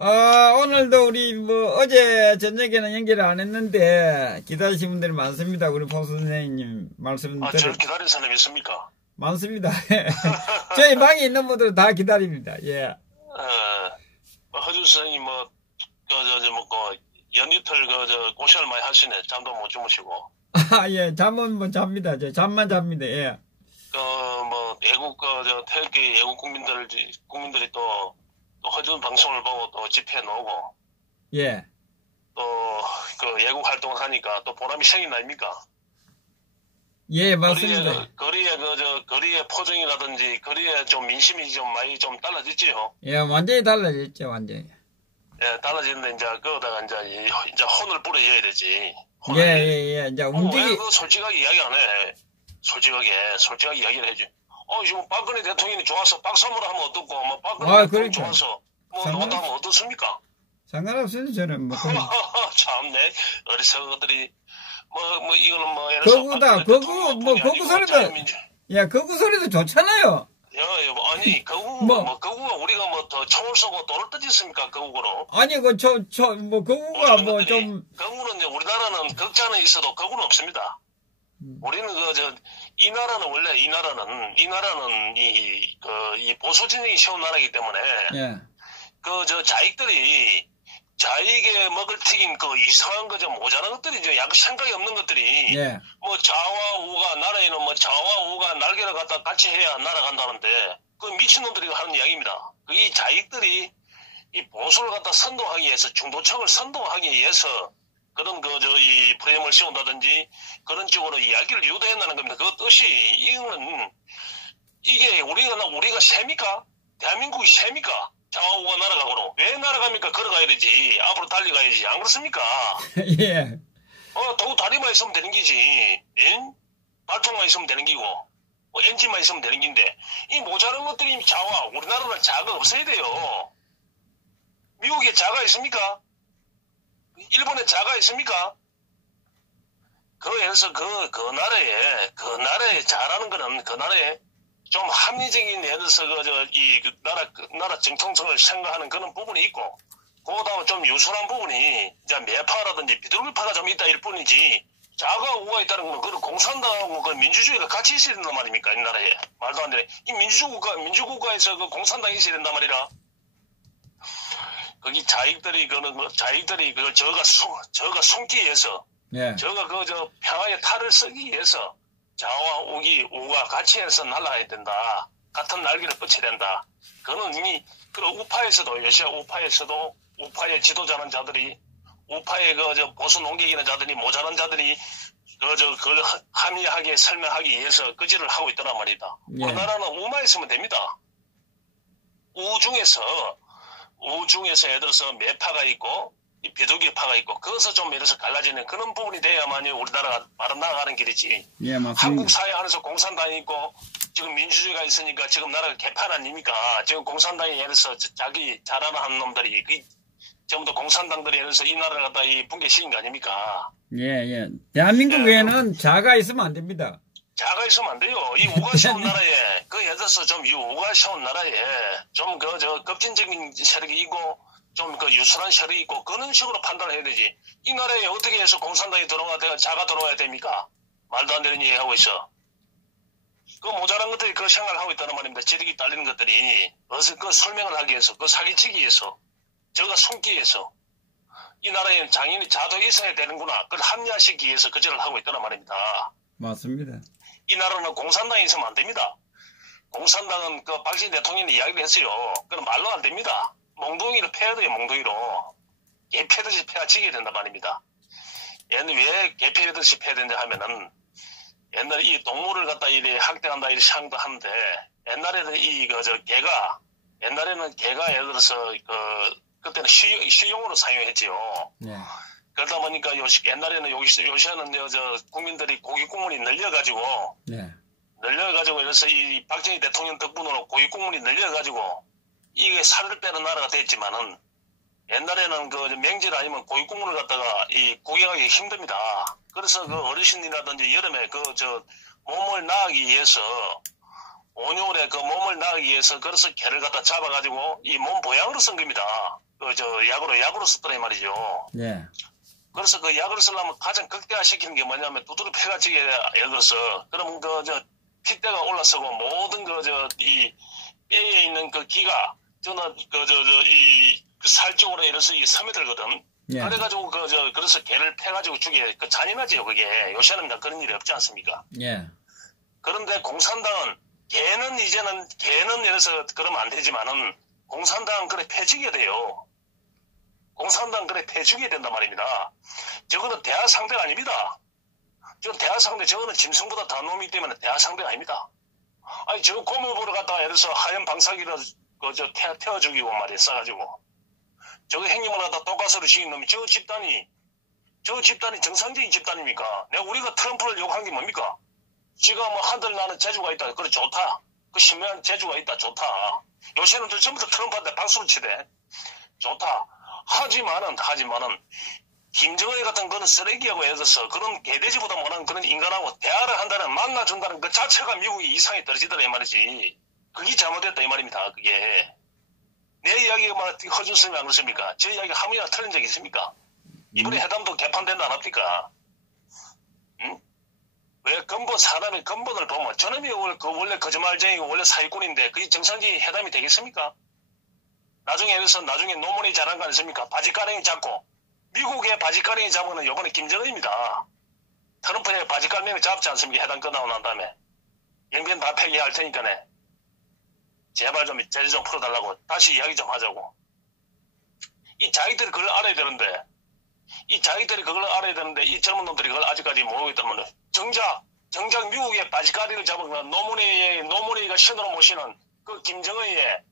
오늘도 우리 어제 저녁에는 연결을 안 했는데 기다리신 분들이 많습니다. 우리 포수 선생님 말씀대로. 저를 기다리는 사람이 있습니까? 많습니다. 저희 방에 있는 분들은 다 기다립니다. 예. 허준 선생님 연이틀 고생을 많이 하시네. 잠도 못 주무시고. 예, 잠은 잡니다. 잠만 잡니다. 예. 외국 태극기 외국 국민들이 또 허준 방송을 보고 또 집회에 나오고. 예. 또 외국 활동을 하니까 또 보람이 생긴 아닙니까? 예, 맞습니다. 거리의 포정이라든지 거리의 좀 민심이 좀 많이 좀 달라졌지요. 예, 완전히 달라졌죠, 완전히. 예, 달라지는데 이제 그거다가 이제 혼을 뿌려야 되지. 예. 이제 왜 솔직하게 이야기 안 해? 솔직하게 이야기를 해줘. 지금 박근혜 대통령이 좋아서 박사모를 하면 어떻고, 박근혜 대통령이 좋아서 노다하면 어떻습니까? 상관없어요, 저는 참네, 어리석은 것들이. 이거는 거구다, 거구 소리도, 야, 거구 소리도 좋잖아요. 아니, 거구가 우리가 더 총을 쏘고 돌을 떠짓습니까, 거구로? 아니, 거구가 거구는 이제 우리나라는 극자는 있어도 거구는 없습니다. 우리는 이 나라는 이 보수 진영이 쉬운 나라이기 때문에, 예. 자익에 먹을 튀긴 이상한 모자란 것들이 생각이 없는 것들이 예. 좌와 우가 나라에는 좌와 우가 날개를 갖다 같이 해야 날아간다는데 그 미친놈들이 하는 이야기입니다. 이 자익들이 이 보수를 갖다 선동하기 위해서 중도층을 선동하기 위해서 그런 이 프레임을 씌운다든지 그런 쪽으로 이야기를 유도해나는 겁니다. 그 뜻이 이게 우리가 셉니까? 대한민국이 셉니까? 좌우가 날아가고로. 왜 날아갑니까? 걸어가야 되지. 앞으로 달려가야지. 안 그렇습니까? 예. 다리만 있으면 되는 기지. 예? 발통만 있으면 되는 기고. 엔진만 있으면 되는 긴데. 이 모자란 것들이 우리나라는 자가 없어야 돼요. 미국에 자가 있습니까? 일본에 자가 있습니까? 그래서 그 나라에 자라는 거는 그 나라에 좀 합리적인 예를 들어서 나라 정통성을 생각하는 그런 부분이 있고, 그다음에 좀 유순한 부분이 이제 매파라든지 비둘기파가 좀 있다 일 뿐이지, 자가 우가 있다는 건 그런 공산당하고 그 민주주의가 같이 있어야 된단 말입니까, 이 나라에. 말도 안 되네. 이 민주국가에서 그 공산당이 있어야 된단 말이라. 거기 자익들이 저가 숨기 위해서, 예. 평화의 탈을 쓰기 위해서 좌와 우가 같이 해서 날아가야 된다. 같은 날개를 뻗쳐야 된다. 그거는 이미 우파에서도 러시아 우파에서도 우파의 지도자는 자들이 우파의 보수 농객이나 자들이 모자란 자들이 그걸 합리하게 설명하기 위해서 그지를 하고 있더란 말이다. 예. 우리나라는 우만 있으면 됩니다. 우 중에서 예를 들어서 매파가 있고 이 비둘기파가 있고 거기서 좀 예를 들어서 갈라지는 그런 부분이 돼야만이 우리나라가 바로 나아가는 길이지. 예, 맞습니다. 한국 사회 안에서 공산당이 있고 지금 민주주의가 있으니까 지금 나라가 개판 아닙니까? 지금 공산당이 예를 들어서 자기 잘하는 놈들이 전부 다 공산당들이 예를 들어서 이 나라를 갖다 붕괴시킨 거 아닙니까? 예. 대한민국 외에는 자가 있으면 안 됩니다. 자가 있으면 안 돼요. 이 우가 세운 나라에 예를 들어서 좀 이 우가 세운 나라에 좀 급진적인 세력이 있고 좀 유순한 세력이 있고 그런 식으로 판단을 해야 되지. 이 나라에 어떻게 해서 공산당이 자가 들어와야 됩니까? 말도 안 되는 얘기 하고 있어. 그 모자란 것들이 그 생각을 하고 있다는 말입니다. 지득이 딸리는 것들이 그 설명을 하기 위해서 사기치기 위해서 저가 숨기 위해서 이 나라에 장인이 자도 있어야 되는구나. 그걸 합리화시키기 위해서 그절을 하고 있다는 말입니다. 맞습니다. 이 나라는 공산당이 있으면 안 됩니다. 공산당은 박정희 대통령이 이야기를 했어요. 그건 말로 안 됩니다. 몽둥이를 패야 돼요, 몽둥이로. 개패듯이 패야지게 된단 말입니다. 얘는 왜 개패듯이 패야 된다 하면은, 옛날에 이 동물을 갖다 학대한다, 이렇게 하는데, 옛날에는 옛날에는 개가 예를 들어서, 그때는 쉬용으로 사용했지요. 네. 그러다 보니까 옛날에는 요새는 국민들이 고기 국물이 늘려가지고, 네. 그래서 이 박정희 대통령 덕분으로 고기 국물이 늘려가지고, 이게 살을 빼는 나라가 됐지만은 옛날에는 명절 아니면 고기 국물을 갖다가 구경하기 힘듭니다. 그래서 어르신이라든지 여름에 몸을 나가기 위해서 온유울에 그 몸을 나가기 위해서 그래서 개를 갖다 잡아가지고 이 몸 보양으로 쓴 겁니다. 약으로 썼더니 말이죠. 예. 그래서 그 약을 쓰려면 가장 극대화시키는 게 뭐냐면 두드러 패가 지게 예를 들어서 그러면 핏대가 올라서고 모든 이 뼈에 있는 그 기가 저는 이 살 쪽으로 예를 들어서 이 스며들거든. 예. 그래가지고 그래서 개를 패가지고 죽여 잔인하죠 그게. 요새는 그런 일이 없지 않습니까? 예. 그런데 공산당은 개는 예를 들어서 그러면 안 되지만은 공산당은 그래 패죽여야 돼요. 공산당 그래 패죽여야 된단 말입니다. 저거는 대화 상대가 아닙니다. 저거는 짐승보다 더 놈이기 때문에 대화 상대가 아닙니다. 아니 저 고무볼을 갖다가 예를 들어서 하얀 방사기를 태워 죽이고 말이야 써가지고 저거 행님을 갖다 독가스로 죽인 놈이 저 집단이 정상적인 집단입니까? 우리가 트럼프를 욕한 게 뭡니까? 지가 뭐 한들 나는 재주가 있다. 그래 좋다. 그 신명한 재주가 있다. 좋다. 요새는 전부 다 트럼프한테 박수를 치대. 좋다. 하지만은 김정일 같은 그런 쓰레기하고 예를 들어서 그런 개돼지보다 못한 그런 인간하고 대화를 한다는 만나준다는 그 자체가 미국이 이상이 떨어지더라 이 말이지. 그게 잘못됐다 이 말입니다. 그게. 내 이야기가 허준스님이 안 그렇습니까? 제 이야기가 한 번이나 틀린 적이 있습니까? 이번에 회담도 개판된다 안 합니까? 응? 왜 사람의 근본을 보면 저놈이 원래 거짓말쟁이고 원래 사기꾼인데 그게 정상적인 회담이 되겠습니까? 나중에 노무현이 잘한 거 아닙니까? 바지가랑이 잡고 미국의 바지가랑이 잡은 건 이번에 김정은입니다. 트럼프의 바지가랑이 잡지 않습니까? 해당 끝나고 난 다음에 영변 다 폐기할 테니까네. 제발 좀 제재 좀 풀어달라고 다시 이야기 좀 하자고. 자기들이 그걸 알아야 되는데 이 젊은 놈들이 그걸 아직까지 모르고 있다면 정작 미국의 바지가리를 잡은 건 노무현이가 신으로 모시는 그 김정은의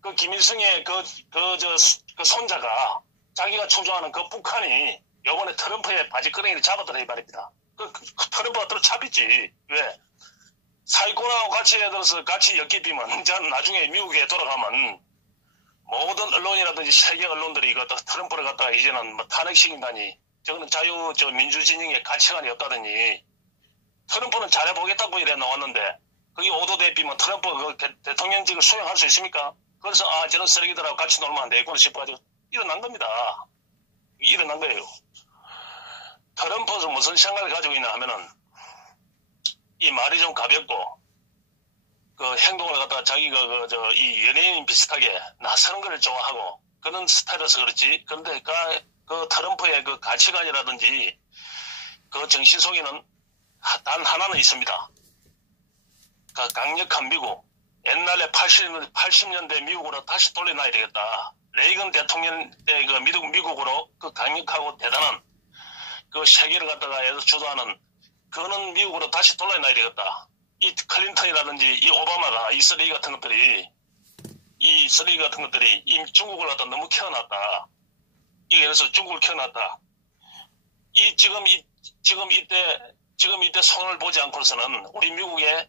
그 김일성의 그 손자가 자기가 추종하는 그 북한이 요번에 트럼프의 바지가리를 잡았더라 이 말입니다. 그 트럼프가 들어 잡혔지. 왜? 사기꾼하고 같이 엮이면 나중에 미국에 돌아가면 모든 언론이라든지 세계 언론들이 트럼프를 갖다가 이제는 탄핵시킨다니 저거는 민주진영의 가치관이 없다더니 트럼프는 잘해보겠다고 이래 나왔는데 그게 오도대비면 트럼프 대통령직을 수행할 수 있습니까? 그래서 저런 쓰레기들하고 같이 놀면 안 되겠구나 싶어가지고 일어난 겁니다. 일어난 거예요. 트럼프는 무슨 생각을 가지고 있나 하면은 이 말이 좀 가볍고 그 행동을 갖다가 자기가 이 연예인 비슷하게 나서는 걸 좋아하고 그런 스타일에서 그렇지. 그런데 그 트럼프의 그 가치관이라든지 그 정신 속에는 단 하나는 있습니다. 그 강력한 미국. 옛날에 80년대 미국으로 다시 돌려놔야 되겠다. 레이건 대통령 때 그 미국으로 그 강력하고 대단한 그 세계를 갖다가 주도하는 그는 미국으로 다시 돌려놔야 되겠다. 이 클린턴이라든지 이 오바마가 이 쓰레기 같은 것들이 이 중국을 갖다 너무 키워놨다. 그래서 중국을 키워놨다. 지금 이때 손을 보지 않고서는 우리 미국의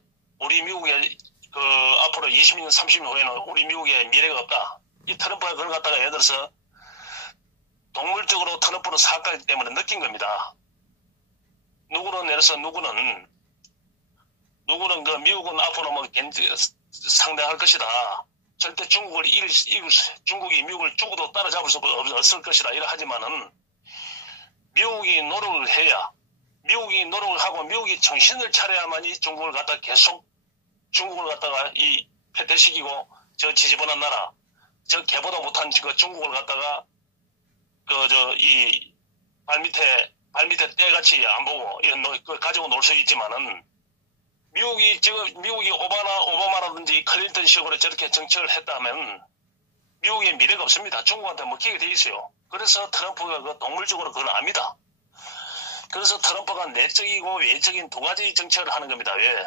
그 앞으로 20년 30년 후에는 우리 미국의 미래가 없다. 이 트럼프가 그걸 갖다가 예를 들어서 동물적으로 트럼프는 사악하기 때문에 느낀 겁니다. 누구는 그 미국은 앞으로 상대할 것이다. 절대 중국이 미국을 죽어도 따라잡을 수 없을 것이다. 이래 하지만은 미국이 노력을 하고 미국이 정신을 차려야만이 중국을 갖다가 이 패퇴시키고 지지분한 나라, 개보다 못한 중국을 갖다가 이 발밑에 때같이 안 보고 가지고 놀 수 있지만은 미국이 오바마라든지 클린턴 식으로 저렇게 정책을 했다면 미국의 미래가 없습니다. 중국한테 먹히게 돼 있어요. 그래서 트럼프가 동물적으로 그걸 압니다. 그래서 트럼프가 내적이고 외적인 두 가지 정책을 하는 겁니다. 왜?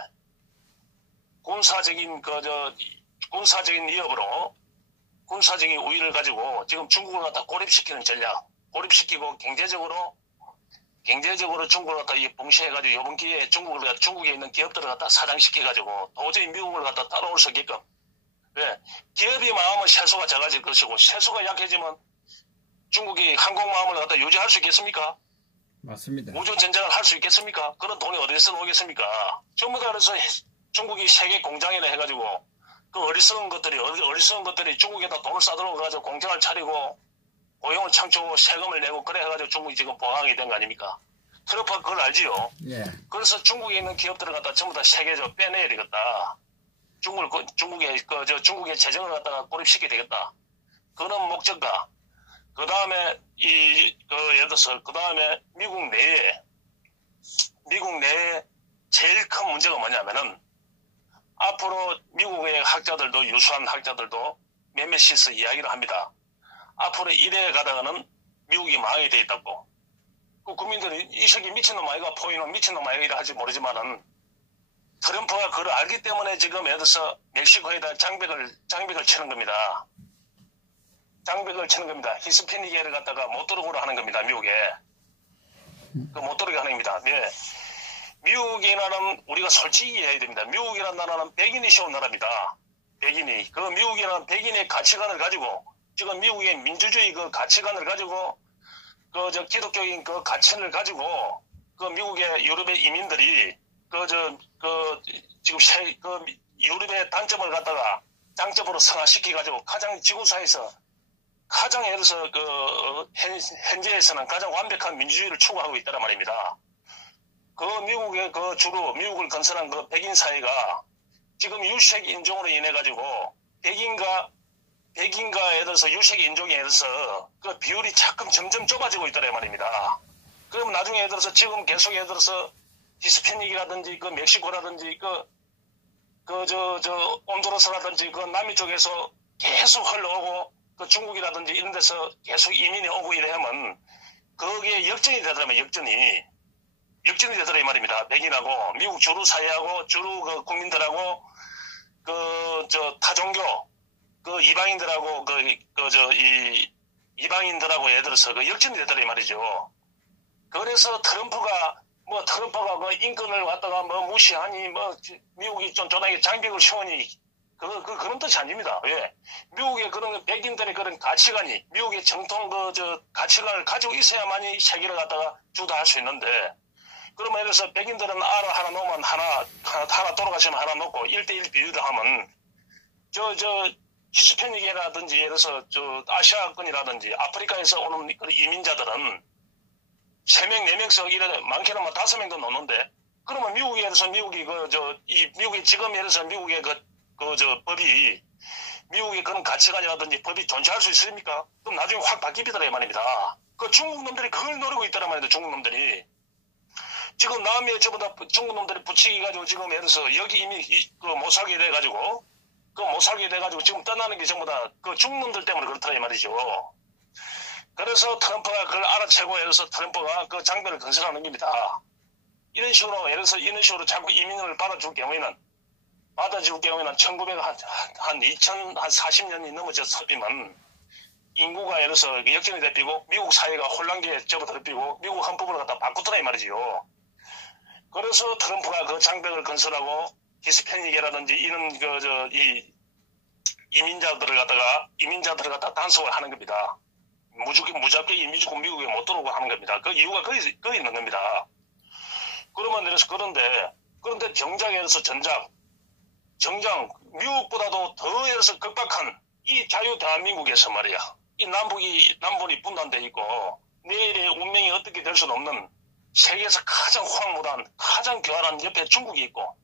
군사적인 위협으로 군사적인 우위를 가지고 지금 중국을 갖다 고립시키는 전략, 고립시키고 경제적으로 중국을 갖다 봉쇄해가지고 이번 기회에 중국에 있는 기업들을 갖다 사장시켜가지고 도저히 미국을 갖다 따라올 수 있게끔. 왜? 기업이 마음은 세수가 작아질 것이고 세수가 약해지면 중국이 항공 마음을 갖다 유지할 수 있겠습니까? 맞습니다. 우주 전쟁을 할 수 있겠습니까? 그런 돈이 어디서 나오겠습니까? 전부 다 그래서 중국이 세계 공장이라 해가지고 그 어리석은 것들이 중국에다 돈을 싸들어가지고 공장을 차리고 고용을 창출하고 세금을 내고 그래 해가지고 중국이 지금 보강이 된 거 아닙니까? 트럼프가 그걸 알지요. 예. 그래서 중국에 있는 기업들을 갖다 전부 다 세계적으로 빼내야 되겠다. 중국의 재정을 갖다가 고립시켜야 되겠다. 그런 목적과 그 다음에 예를 들어서 그 다음에 미국 내에 제일 큰 문제가 뭐냐면은 앞으로 미국의 학자들도 유수한 학자들도 몇몇이서 이야기를 합니다. 앞으로 이래 가다가는 미국이 망하게 돼 있다고. 그 국민들이 이 새끼 미친놈 아이가 포인은 미친놈 아이가 이라 할지 모르지만은 트럼프가 그걸 알기 때문에 지금 예를 들어서 멕시코에다 장벽을 치는 겁니다. 장벽을 치는 겁니다. 히스패닉을 갖다가 못 들어오게 하는 겁니다. 미국에. 못 들어오게 하는 겁니다. 네. 미국이라는 우리가 솔직히 해야 됩니다. 미국이라는 나라는 백인이 세운 나라입니다. 백인이. 그 미국이라는 백인의 가치관을 가지고 지금 미국의 민주주의 그 가치관을 가지고 기독교인 그 가치를 가지고 그 미국의 유럽의 이민들이 지금 유럽의 단점을 갖다가 장점으로 승화시켜가지고 가장 지구사에서 가장 예를 들어서 현재에서는 가장 완벽한 민주주의를 추구하고 있다는 말입니다. 그 미국의 주로 미국을 건설한 그 백인 사회가 지금 유색 인종으로 인해 가지고 백인과 예를 들어서 유색 인종에 예를 들어서 그 비율이 점점 좁아지고 있다는 말입니다. 그럼 나중에 예를 들어서 지금 계속 예를 들어서 히스패닉이라든지 그 멕시코라든지 온두라스라든지 그 남미 쪽에서 계속 흘러오고 그 중국이라든지 이런 데서 계속 이민이 오고 이러면 거기에 역전이 되더라면 역전이 되더라 이 말입니다. 백인하고 미국 주류 사회하고 주류 그 국민들하고 타종교 이방인들하고 이방인들하고 예를 들어서 그 역전이 되더라 이 말이죠. 그래서 트럼프가 그 인권을 갖다가 무시하니 미국이 좀 조나게 장벽을 세우니 그런 뜻이 아닙니다. 왜? 미국의 그런 백인들의 그런 가치관이 미국의 정통 가치관을 가지고 있어야만이 세계를 갖다가 주도할 수 있는데 그러면 예를 들어서 백인들은 하나 놓으면 하나 돌아가시면 하나 놓고 1대1 비율을 하면 히스패닉이라든지 예를 들어서 아시아권이라든지 아프리카에서 오는 이민자들은 3명, 4명씩 이래 많게는 5명도 놓는데 그러면 미국에서 미국이 미국이 지금 예를 들어서 미국의 법이 미국의 그런 가치관이라든지 법이 존재할 수 있습니까? 그럼 나중에 확 바뀌더라 이 말입니다. 그 중국 놈들이 그걸 노리고 있다는 말입니다. 중국 놈들이. 지금 남미에 전부 다 중국 놈들이 붙이기 가지고 지금 예를 들어서 여기 이미 못 살게 돼가지고 지금 떠나는 게 전부 다 그 중국 놈들 때문에 그렇더라 이 말이죠. 그래서 트럼프가 그걸 알아채고 예를 들어서 트럼프가 그 장벽을 건설하는 겁니다. 이런 식으로 예를 들어서 이런 식으로 자꾸 이민을 받아줄 경우에는 2040년이 넘어졌으면 인구가 예를 들어서 역전이 되고 미국 사회가 혼란기에 접어들고 미국 헌법을 갖다 바꾸더라 이 말이죠. 그래서 트럼프가 그 장벽을 건설하고 히스패닉이라든지 이런 이민자들을 갖다가 단속을 하는 겁니다. 무작위 이민국 미국에 못 들어오고 하는 겁니다. 그 이유가 거기 있는 겁니다. 그러면 예를 들어서 그런데 정작 예를 들어서 정작 미국보다도 더 예를 들어서 급박한 이 자유 대한민국에서 말이야. 이 남북이 분단돼 있고 내일의 운명이 어떻게 될 수는 없는 세계에서 가장 호황무단, 가장 교활한 옆에 중국이 있고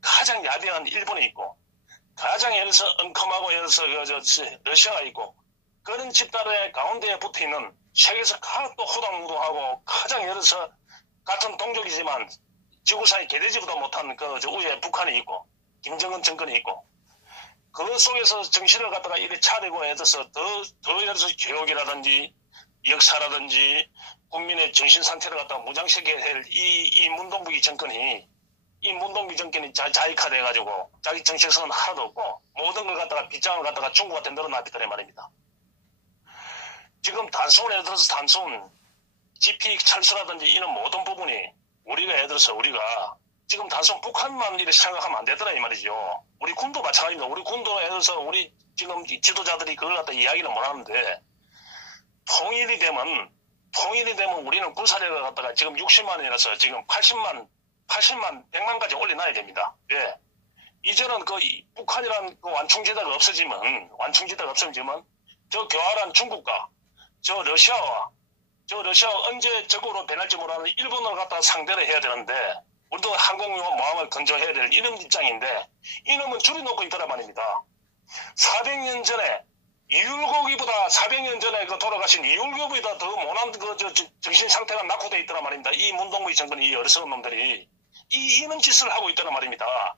가장 야대한 일본이 있고 가장 예를 들어서 엉컴하고 예를 들어서 러시아가 있고 그런 집단의 가운데에 붙어있는 세계에서 또 호당무동하고 가장 예를 들어서 같은 동족이지만 지구상의 개돼지보다 못한 우에 북한이 있고 김정은 정권이 있고 그 속에서 정신을 갖다가 이렇게 차리고 예를 들어서 더 예를 들어서 교육이라든지 역사라든지 국민의 정신 상태를 갖다가 무장시켜야 할 이 문동부기 정권이 자익화돼가지고 자기 정체성은 하나도 없고 모든 걸 갖다가 빗장을 갖다가 중국한테 늘어놨기 말입니다. 지금 예를 들어서 GP 철수라든지 이런 모든 부분이 예를 들어서 우리가 지금 단순 북한만 이렇게 생각하면 안 되더라 이 말이죠. 우리 군도 마찬가지입니다. 우리 군도 예를 들어서 우리 지금 지도자들이 그걸 갖다 이야기를 못 하는데 통일이 되면 우리는 군사력을 갖다가 지금 60만이라서 지금 80만, 100만까지 올려놔야 됩니다. 예. 이제는 그 북한이란 그 완충지대가 없어지면 저 교활한 중국과 저 러시아와 언제적으로 변할지 모르는 일본을 갖다 상대를 해야 되는데 우리도 항공모함을 건조해야 될 이런 입장인데 이놈은 줄여놓고 있더라 말입니다. 400년 전에 이율곡이보다 400년 전에 그 돌아가신 이율곡보다 더 못한 그 정신 상태가 낙후되어 있더라 말입니다. 이 문동부의 정권이 이 어리석은 놈들이 이런 짓을 하고 있더라 말입니다.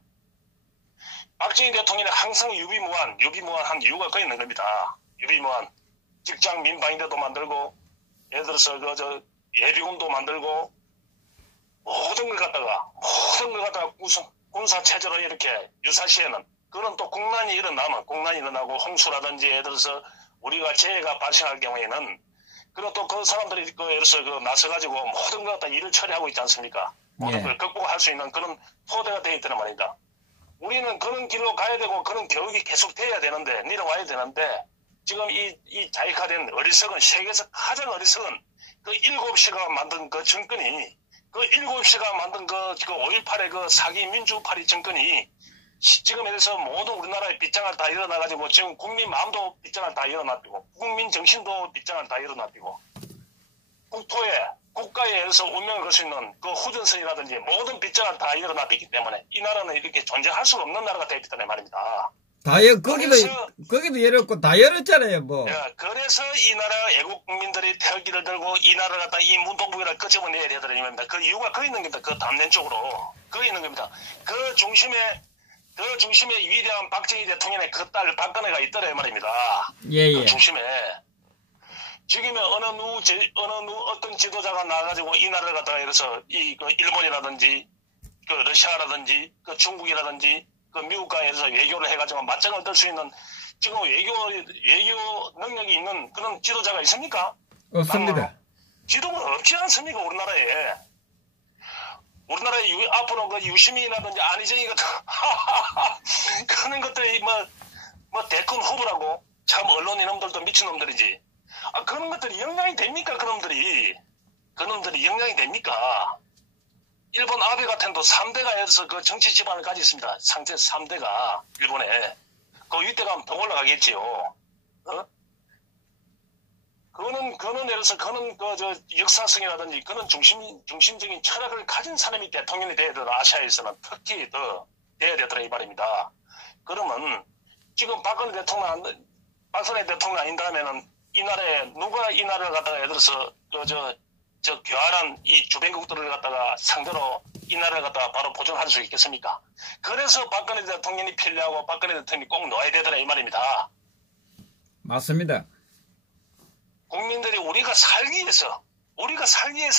박정희 대통령이 항상 유비무환한 이유가 거기 있는 겁니다. 유비무환 직장 민방위대도 만들고 예를 들어서 예비군도 만들고 모든 걸 갖다가 군사 체제로 이렇게 유사시에는 그런 또 국난이 일어나고 홍수라든지 예를 들어서 우리가 재해가 발생할 경우에는 그리고 또 그 사람들이 예를 들어서 나서가지고 모든 걸 갖다 일을 처리하고 있지 않습니까? 모든 걸 극복할 수 있는 그런 토대가 되어 있다는 말입니다. 우리는 그런 길로 가야 되고 그런 교육이 계속돼야 되는데 내려와야 되는데 지금 이 자익화된 어리석은 세계에서 가장 어리석은 그 7시가 만든 그 정권이 그 7시가 만든 그 5.18의 그 사기 민주파리 정권이 지금에 대해서 모든 우리나라의 빗장을 다 일어나가지고 지금 국민 마음도 빗장을 다 일어나고 국민 정신도 빗장을 다 일어나고 국가에서 운명을 걸 수 있는 그 후전선이라든지 모든 빗장을 다 일어났기 때문에 이 나라는 이렇게 존재할 수가 없는 나라가 되어 있다는 말입니다. 거기도 열었고 다 열었잖아요, 뭐. 예, 그래서 이 나라 애국 국민들이 태극기를 들고 이 나라를 갖다 이 문동부를 끄집어내야 되더니 말입니다. 그 이유가 거기 있는 겁니다. 그 담낸 쪽으로. 거기 있는 겁니다. 그 중심에 위대한 박정희 대통령의 그 딸 박근혜가 있더라 말입니다. 예. 그 중심에. 지금의 어떤 지도자가 나와가지고 이 나라를 갖다가 이래서 그 일본이라든지 그 러시아라든지 그 중국이라든지 그 미국과에서 외교를 해가지고 맞짱을 뜰 수 있는 지금 외교 능력이 있는 그런 지도자가 있습니까? 없습니다. 지도가 없지 않습니까? 우리나라에 앞으로 그 유시민이라든지 안희정이 같은 그런 것들이 뭐 대권 후보라고 참 언론 이놈들도 미친놈들이지. 그런 것들이 영향이 됩니까? 그놈들이 영향이 됩니까? 일본 아베 같은 도 3대가 해서 그 정치 지반을 가지고 있습니다. 상대 3대가 일본에. 그 윗대 가면 더 올라가겠지요. 그거는 예를 들어서 역사성이라든지 그런 중심적인 철학을 가진 사람이 대통령이 돼야 되더라. 아시아에서는 특히 더 돼야 되더라 이 말입니다. 그러면 지금 박근혜 대통령 아닌다면은 이 나라에 누가 이 나라를 갖다가 예를 들어서 교활한 이 주변국들을 갖다가 상대로 이 나라를 갖다가 바로 보존할 수 있겠습니까? 그래서 박근혜 대통령이 필요하고 박근혜 대통령이 꼭 넣어야 되더라 이 말입니다. 맞습니다. 국민들이 우리가 살기 위해서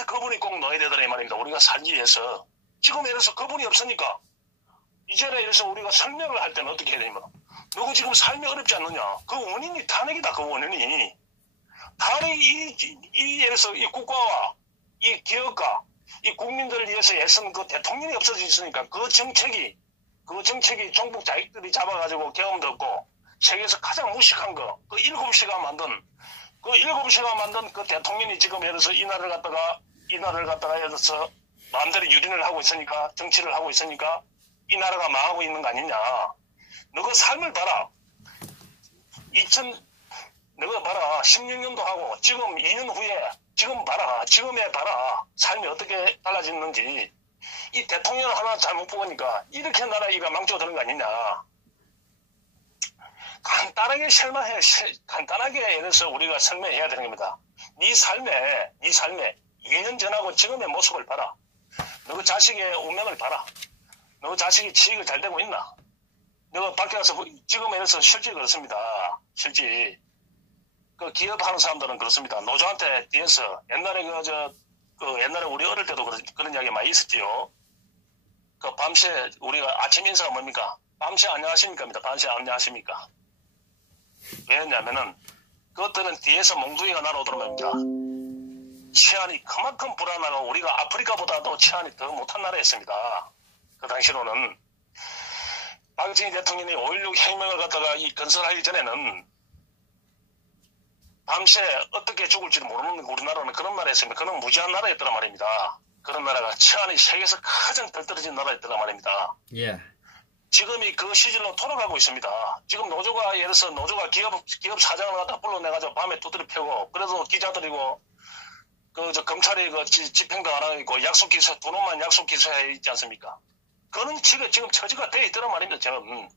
그분이 꼭 넣어야 되더라 이 말입니다. 우리가 살기 위해서. 지금 예를 들어서 그분이 없으니까 이제는 예를 들어서 우리가 설명을 할 때는 어떻게 해야 되냐. 너가 지금 삶이 어렵지 않느냐. 그 원인이 탄핵이다. 그 원인이. 탄핵이 예를 들어서 이 국가와 이 기업과 이 국민들을 위해서 애쓴 그 대통령이 없어졌으니까 그 정책이 종북 자익들이 잡아가지고 경험도 없고 세계에서 가장 무식한 거 그 7시가 만든 그 대통령이 지금 예를 들어서 이 나라를 갖다가 예를 들어서 마음대로 유린을 하고 있으니까 정치를 하고 있으니까 이 나라가 망하고 있는 거 아니냐. 너가 삶을 봐라. 너가 봐라. 16년도 하고 지금 2년 후에 지금에 봐라. 삶이 어떻게 달라졌는지. 이 대통령 하나 잘못 뽑으니까 이렇게 나라가 망쳐드는 거 아니냐. 간단하게 예를 들어서 우리가 설명해야 되는 겁니다. 네 삶에 2년 전하고 지금의 모습을 봐라. 너 자식의 운명을 봐라. 너 자식이 취직을 잘 되고 있나? 너 밖에 나서 지금 예를 들어서 실질 그렇습니다. 실질. 그 기업하는 사람들은 그렇습니다. 노조한테 뒤에서 옛날에 옛날에 우리 어릴 때도 그런 이야기 많이 있었지요. 그 밤새 우리가 아침 인사가 뭡니까? 밤새 안녕하십니까입니다. 밤새 안녕하십니까? 왜냐면은 그것들은 뒤에서 몽둥이가 날아오더란 말입니다. 치안이 그만큼 불안하고 우리가 아프리카보다도 치안이 더 못한 나라였습니다. 그 당시로는 박정희 대통령이 5.16 혁명을 갖다가 건설하기 전에는 밤새 어떻게 죽을지를 모르는 우리나라는 그런 나라였습니다. 그런 무지한 나라였더란 말입니다. 그런 나라가 치안이 세계에서 가장 덜 떨어진 나라였더란 말입니다. 예. 지금이 그 시절로 돌아가고 있습니다. 지금 노조가 예를 들어서 노조가 기업 사장을 갖다 불러내가지고 밤에 두드려 패고 그래도 기자들이고 저 검찰이 그 집행도 안 하고 약속 기소 두 놈만 약속 기소해 있지 않습니까? 그런 지금 처지가 돼 있더란 말입니다. 지금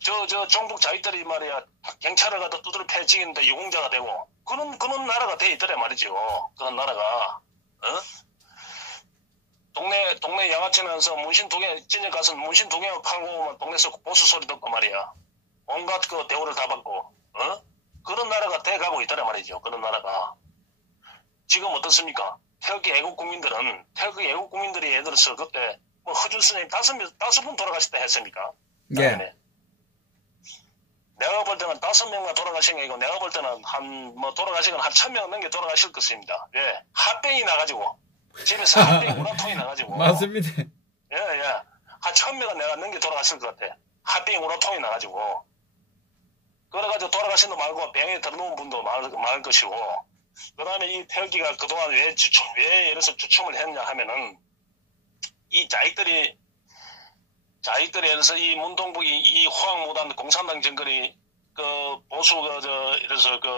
저 종북 자위들이 말이야 경찰을 갖다 두드려 패 지기는데 유공자가 되고 그런 나라가 돼 있더란 말이죠. 그런 나라가 동네 양아치면서 문신 두개 찐에 가서 문신 두 개만 팔고 동네에서 보수 소리 듣고 말이야 온갖 그 대우를 다 받고 그런 나라가 돼가고 있더란 말이죠. 그런 나라가 지금 어떻습니까? 태극기 애국 국민들이 예를 들어서 그때 뭐 허준 스님 5분 돌아가셨다 했습니까? 예. 내가 볼 때는 5명만 돌아가신 게 아니고 내가 볼 때는 돌아가시건 한 1000명 넘게 돌아가실 것입니다. 왜? 핫병이 나가지고 집에서 핫병 우라통이 나가지고 맞습니다. 예. 한 1000명은 내가 넘게 돌아가실 것 같아. 핫병 우라통이 나가지고 그래가지고 돌아가신 분 말고 병에 들어놓은 분도 많을 것이고 그 다음에 이 태극기가 그동안 왜 예를 들어서 주춤을 했냐 하면은 이 자익들이 예를 들어서 이 문동북이 이 호황무단 공산당 정권이 그 보수 예를 들어서 그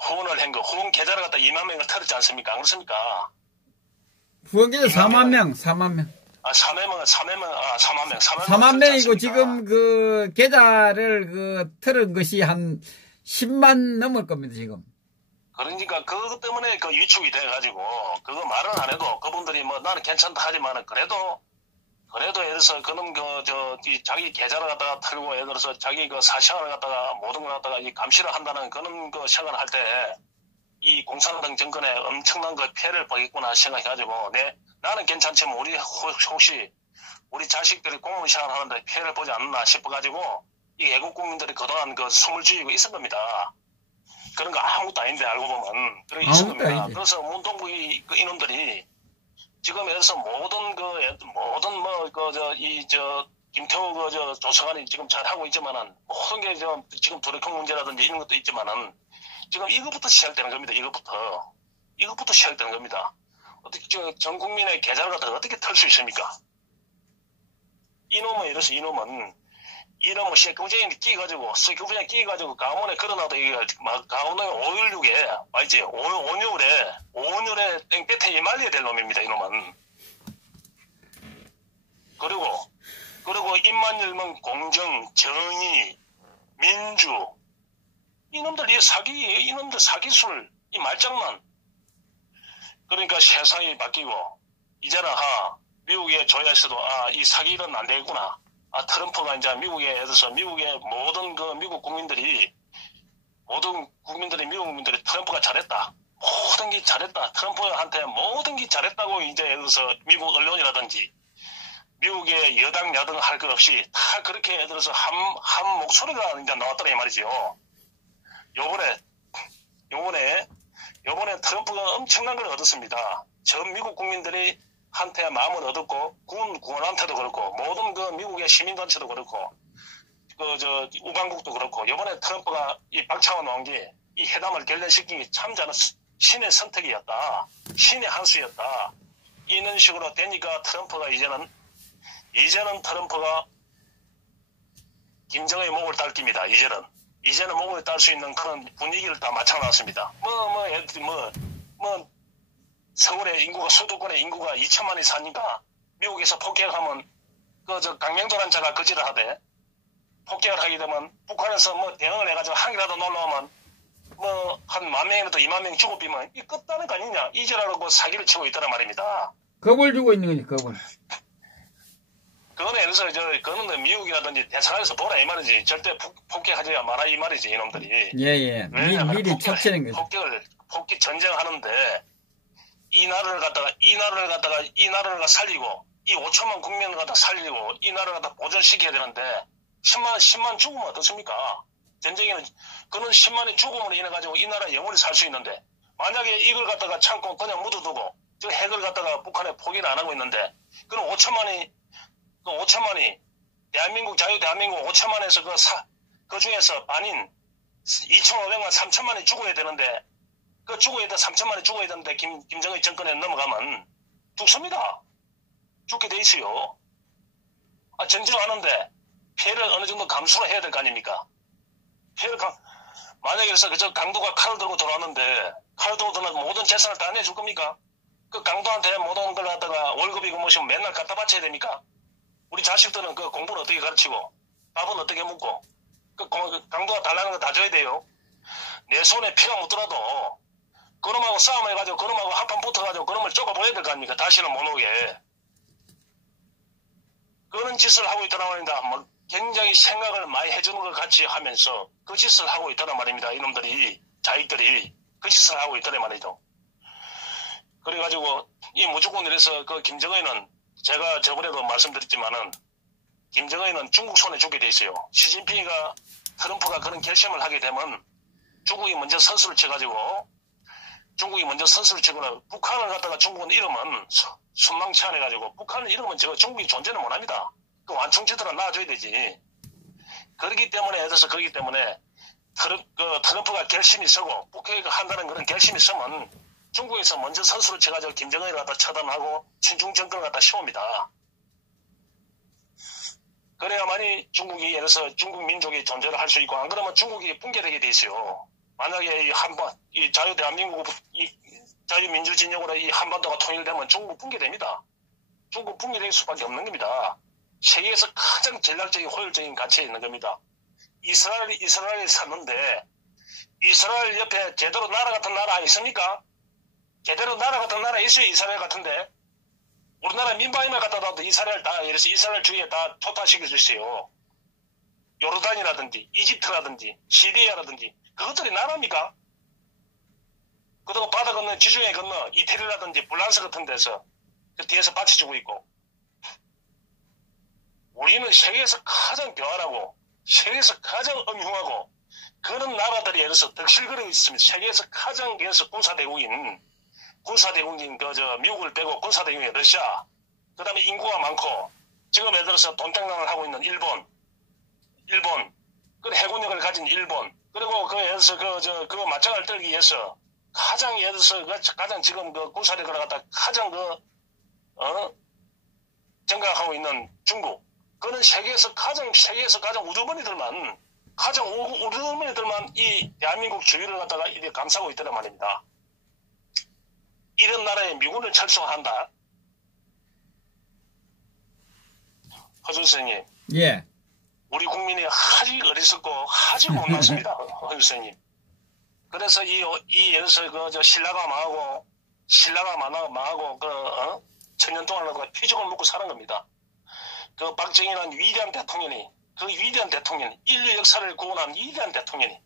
후원을 한 거 후원 계좌를 갖다 2만 명을 털었지 않습니까? 안 그렇습니까? 후원 계좌 4만 명. 4만 명. 4만 명이고 지금 그 계좌를 털은 것이 한 10만 넘을 겁니다, 지금. 그러니까 그것 때문에 그 위축이 돼가지고 그거 말은 안 해도 그분들이 뭐 나는 괜찮다 하지만은 그래도 예를 들어서 그놈 자기 계좌를 갖다가 털고 예를 들어서 자기 그 사생활을 갖다가 모든 걸 갖다가 이 감시를 한다는 그런 그 생각을 할 때 이 공산당 정권에 엄청난 그 피해를 보겠구나 생각해가지고 나는 괜찮지만 혹시 우리 자식들이 공무원 생활을 하는데 피해를 보지 않나 싶어가지고 이 애국 국민들이 그동안 그 숨을 죽이고 있은 겁니다. 그런 거 아무것도 아닌데 알고 보면 그런 게 있을 겁니다. 그래서 문동북이 그 이놈들이 지금 에서 모든 김태호 조사관이 지금 잘하고 있지만은 모든 게 지금 도래콩 문제라든지 이런 것도 있지만은 지금 이것부터 시작되는 겁니다. 이것부터 시작되는 겁니다. 어떻게 전 국민의 계좌를 갖다 어떻게 털 수 있습니까? 이놈은 새끼부쟁이 끼가지고 강원에 걸어놔도 이게 막 강원에 5.16에 알지? 5.16에 땡볕에 이말려야 될 놈입니다. 이놈은. 그리고 입만 열면 공정, 정의, 민주 이놈들 사기술 이 말장난. 그러니까 세상이 바뀌고 이제는 미국의 조야에서도 이 사기는 안 되겠구나. 트럼프가 이제 미국의 모든 미국 국민들이 트럼프가 잘했다. 모든 게 잘했다. 트럼프한테 모든 게 잘했다고 이제 예를 들어서 미국 언론이라든지 미국의 여당 야당 할 것 없이 다 그렇게 예를 들어서 한 목소리가 이제 나왔더라 이 말이죠. 요번에 트럼프가 엄청난 걸 얻었습니다. 전 미국 국민들이 한테 마음을 얻었고 군한테도 그렇고 모든 미국의 시민단체도 그렇고 우방국도 그렇고 이번에 트럼프가 이 박차원 왕기 이 회담을 결렬시킨 게 참 저는 신의 선택이었다. 신의 한 수였다. 이런 식으로 되니까 트럼프가 이제는 트럼프가 김정은의 목을 딸깁니다. 이제는 목을 딸 수 있는 그런 분위기를 다 맞춰놨습니다. 서울의 수도권의 인구가 2천만이 사니까 미국에서 폭격하면 강명도란 자가 거지를 하되 폭격을 하게 되면 북한에서 대응을 해가지고 한이라도 놀러오면 한 10,000명이라도 20,000명 죽어비면 이 끝나는 거 아니냐 이제라고 사기를 치고 있다란 말입니다. 겁을 주고 있는 거지 겁을. 그거는 예를 들어서 그거는 미국이라든지 대사관에서 보라 이 말이지. 절대 폭격하지 마라 이 말이지 이놈들이. 예. 미리 척치는 거지. 폭격 전쟁하는데 이 나라를 갖다가 살리고 이 5천만 국민을 갖다 살리고 이 나라를 갖다 보존시켜야 되는데 10만 죽으면 어떻습니까? 전쟁에는 그런 10만이 죽음으로 인해 가지고 이 나라 영원히 살 수 있는데 만약에 이걸 갖다가 참고 그냥 묻어두고 저 핵을 갖다가 북한에 포기를 안 하고 있는데 그럼 5천만이 대한민국 대한민국 5천만에서 그 중에서 반인 2,500만 3천만이 죽어야 되는데 그 3천만이 죽어야 되는데 김정일 정권에 넘어가면 죽습니다. 죽게 돼 있어요. 전쟁하는데 피해를 어느 정도 감수를 해야 될 거 아닙니까? 만약에 그래서 그저 강도가 칼을 들고 들어왔는데 칼을 들고 들어와서 모든 재산을 다 내줄 겁니까? 그 강도한테 모든 걸 갖다가 월급이고 뭐시면 맨날 갖다 바쳐야 됩니까? 우리 자식들은 그 공부를 어떻게 가르치고 밥은 어떻게 먹고 그 강도가 달라는 거 다 줘야 돼요. 내 손에 피가 묻더라도 그놈하고 싸움해가지고 그놈하고 한판 붙어가지고 그놈을 쫓아보내야 될 거 아닙니까? 다시는 못 오게. 그런 짓을 하고 있다는 말입니다. 뭐 굉장히 생각을 많이 해주는 것 같이 하면서 그 짓을 하고 있다는 말입니다. 이놈들이, 자익들이 그 짓을 하고 있다는 말이죠. 그래가지고 이 무조건 이래서 그 김정은은 제가 저번에도 말씀드렸지만은 김정은은 중국 손에 죽게 돼 있어요. 시진핑이가 트럼프가 그런 결심을 하게 되면 중국이 먼저 선수를 쳐가지고 북한을 갖다가 중국은 잃으면 순망치 안 해가지고 북한을 잃으면 중국이 존재는 못합니다. 그 완충지들은 놔줘야 되지. 그렇기 때문에 트럼프가 결심이 서고 북핵이 한다는 그런 결심이 서면 중국에서 먼저 선수를 쳐가지고 김정은을 갖다 처단하고 친중 정권을 갖다 씌웁니다. 그래야만이 중국이 예를 들어서 중국 민족이 존재를 할 수 있고 안 그러면 중국이 붕괴되게 돼 있어요. 만약에 이 자유대한민국 자유민주진영으로 이 한반도가 통일되면 중국 붕괴됩니다. 중국 붕괴될 수밖에 없는 겁니다. 세계에서 가장 전략적인 효율적인 가치에 있는 겁니다. 이스라엘이 샀는데 이스라엘 옆에 제대로 나라 같은 나라 있습니까? 제대로 나라 같은 나라 있어요. 이스라엘 같은데 우리나라 민방위만 갖다 놔도 이스라엘 주위에 다 토탈시킬 수 있어요. 요르단이라든지 이집트라든지 시리아라든지 그것들이 나라입니까? 그리고 바다 건너 지중해 건너 이태리라든지 불란스 같은 데서 그 뒤에서 받쳐주고 있고 우리는 세계에서 가장 교활하고 세계에서 가장 엄흉하고 그런 나라들이 예를 들어서 덕실거리고 있습니다. 세계에서 가장 예를 들어서 군사대국인 미국을 빼고 군사대국인 러시아, 그 다음에 인구가 많고 지금 예를 들어서 돈땡랑을 하고 있는 일본, 그 해군력을 가진 일본, 그리고 예를 들어서 그거 맞짱을 떨기 위해서 예를 들어서 가장 지금 군사력을 갖다 가장 생각하고 있는 중국, 그는 세계에서 가장 우두머니들만 이 대한민국 주위를 갖다가 이렇게 감싸고 있다는 말입니다. 이런 나라에 미군을 철수한다. 허준 선생님. 예. 우리 국민이 아주 어리석고 아주 못났습니다. 허준 선생님. 그래서 예를 들어서 신라가 망하고 천년 동안 피죽을 먹고 사는 겁니다. 그 박정희라는 위대한 대통령이 인류 역사를 구원한 위대한 대통령이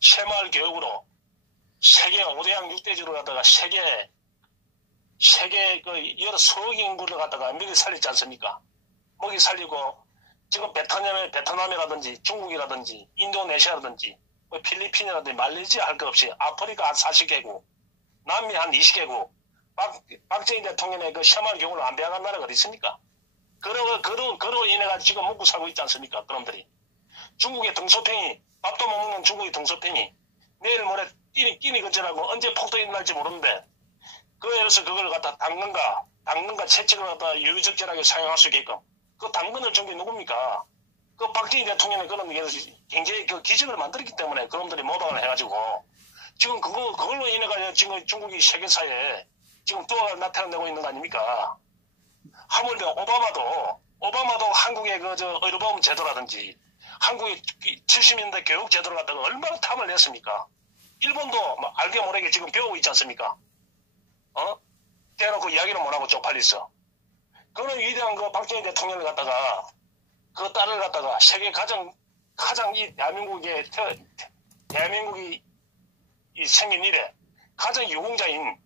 새마을 교육으로 세계 5대양 6대주를 갖다가 세계 여러 수억 인구를 갖다가 먹이 살렸지 않습니까? 먹이 살리고 지금 베트남이라든지 중국이라든지 인도네시아라든지 필리핀이라든지 말레이시아 할 것 없이 아프리카 한 40개국, 남미 한 20개국, 박정희 대통령의 그 새마을 교육을 안 배워간 나라가 어디 있습니까? 그로 인해가지고 지금 먹고 살고 있지 않습니까? 그놈들이. 중국의 등소팽이, 밥도 못 먹는 중국의 등소팽이, 내일 모레 끼니 거절하고 언제 폭도 일어날지 모르는데, 예를 들어서 그걸 갖다 당근과 채찍을 갖다 유유적절하게 사용할 수 있게끔, 그 당근을 준 게 누굽니까? 그 박정희 대통령이 그런 굉장히 그 기적을 만들었기 때문에 그놈들이 모방을 해가지고, 지금 그걸로 인해가지고 지금 중국이 세계사에 지금 또 나타내고 있는 거 아닙니까? 하물며 오바마도 한국의 의료보험 제도라든지 한국의 70년대 교육 제도를 갖다가 얼마나 탐을 냈습니까? 일본도 알게 모르게 지금 배우고 있지 않습니까? 대놓고 이야기를 못하고 쪽팔렸어. 그런 위대한 박정희 대통령을 갖다가 그 딸을 갖다가 세계 가장 이 대한민국이 생긴 이래 가장 유공자인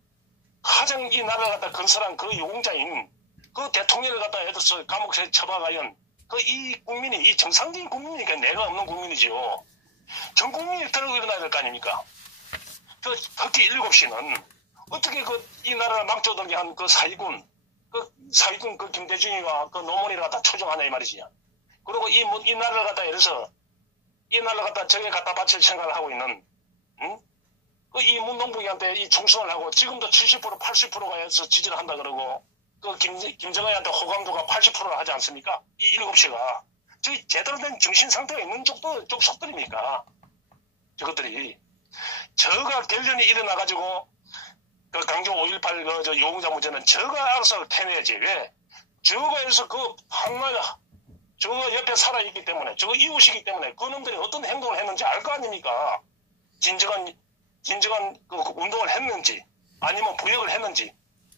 가장 이 나라를 갖다 건설한 그 유공자인 그 대통령을 갖다 애들서 감옥에 처박아연 이 국민이 이 정상적인 국민이니까 내가 없는 국민이지요. 전 국민이 들고 일어나야 될 거 아닙니까? 특히 7시는 어떻게 이 나라를 망쳐들게 한 사기꾼 김대중이와 노무현이를 갖다 초정하냐 이 말이지. 그리고 이 나라를 갖다 예를 들어서 이 나라를 갖다 저게 갖다 바칠 생각을 하고 있는 이 문동국이한테 이 충성을 하고 지금도 70% 80%가 해서 지지를 한다 그러고 김정은한테 호감도가 80%를 하지 않습니까? 이 7시가. 저기 제대로 된 정신 상태가 있는 쪽 속들입니까? 저것들이. 저가 결련이 일어나가지고, 그 강조 5.18 저 요공자 문제는 저가 알아서 해내야지. 왜? 저가 해서 저가 옆에 살아있기 때문에, 저거 이웃이기 때문에 그놈들이 어떤 행동을 했는지 알 거 아닙니까? 진정한 그 운동을 했는지, 아니면 부역을 했는지,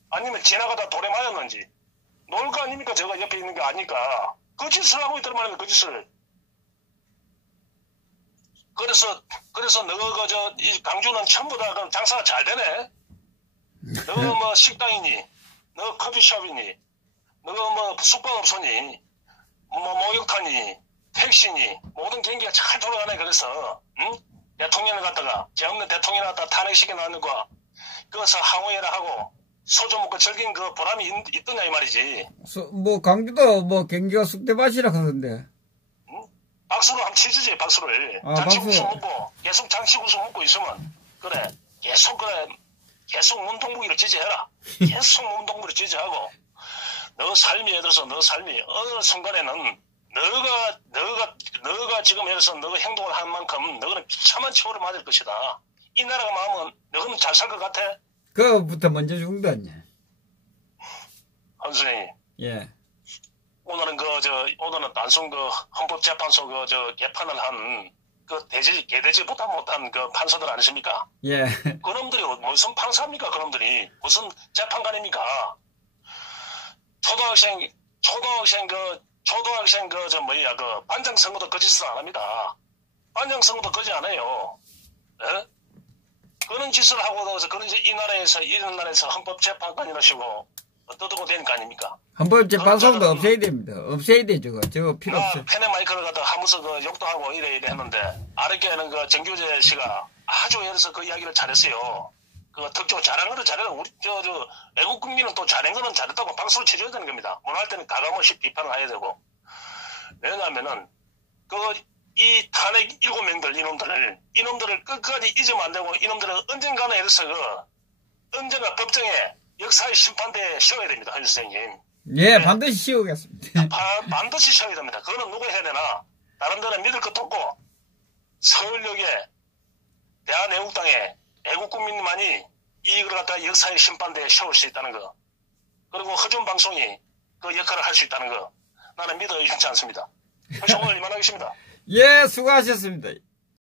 아니면 지나가다 돌에 맞았는지, 놀 거 아닙니까? 저가 옆에 있는 게 아니까. 그 짓을 하고 있단 말이에요, 그 짓을. 그래서 이 강주는 전부 다 장사가 잘 되네? 너 뭐 식당이니, 너 커피숍이니, 너 뭐 숙박업소니, 뭐 목욕탕이, 택시니, 모든 경기가 잘 돌아가네. 그래서 응? 대통령을 갖다가 죄 없는 대통령을 갖다가 탄핵시켜 놨는 거 그것을 항의해라 하고 소주 먹고 즐긴 그 보람이 있더냐 이 말이지. 뭐 강주도 뭐 경기가 쑥대밭이라 하던데. 응? 박수로 한번 치주지. 박수를. 장치구수 먹고 계속 장치구수 먹고 있으면 그래 계속 문동무기를 지지해라. 계속 문동무기를 지지하고 너 삶이 예를 들어서 너 삶이 어느 순간에는 너가 지금 예를 들어서 너가 행동을 한 만큼 너는 비참한 처벌을 맞을 것이다. 이 나라가 마음은 너는 잘 살 것 같아? 그거부터 먼저 죽는다. 선생님. 예. 오늘은 오늘은 단순 헌법재판소 개판을 한 개되지보다 못한 판사들 아니십니까? 예. 그놈들이 무슨 판사입니까? 그놈들이 무슨 재판관입니까? 초등학생 반장 선거도 거짓을 안 합니다. 반장 선거도 거짓 안 해요. 예? 그런 짓을 하고 이 나라에서 이런 나라에서 헌법재판관이라시고 떠들고 된 거 아닙니까? 헌법재판소도 없애야 됩니다. 없애야 돼 저거 필요 없어. 펜에 마이크를 갖다 하면서 욕도 하고 이래 했는데 아랫게는 정교재 씨가 아주 예를 들어서 그 이야기를 잘했어요. 특조 잘한 거는 잘해요. 우리 애국 국민은 또 잘한 거는 잘했다고 박수를 쳐줘야 되는 겁니다. 뭘 할 때는 가감없이 비판을 해야 되고. 왜냐하면은 이 탄핵 7명들 이놈들을 끝까지 잊으면 안 되고 이놈들은 언젠가는 예를 들어서 언젠가 법정에 역사의 심판대에 씌워야 됩니다. 한 선생님. 예, 반드시 씌우겠습니다. 반드시 씌워야 됩니다. 그거는 누가 해야 되나? 다른 데는 믿을 것도 없고 서울역에 대한애국당에 애국국민만이 이걸 갖다가 역사의 심판대에 세울 수 있다는 거. 그리고 허준방송이 그 역할을 할 수 있다는 거. 나는 믿어 의심치 않습니다. 그래서 오늘 이만하겠습니다. 예, 수고하셨습니다.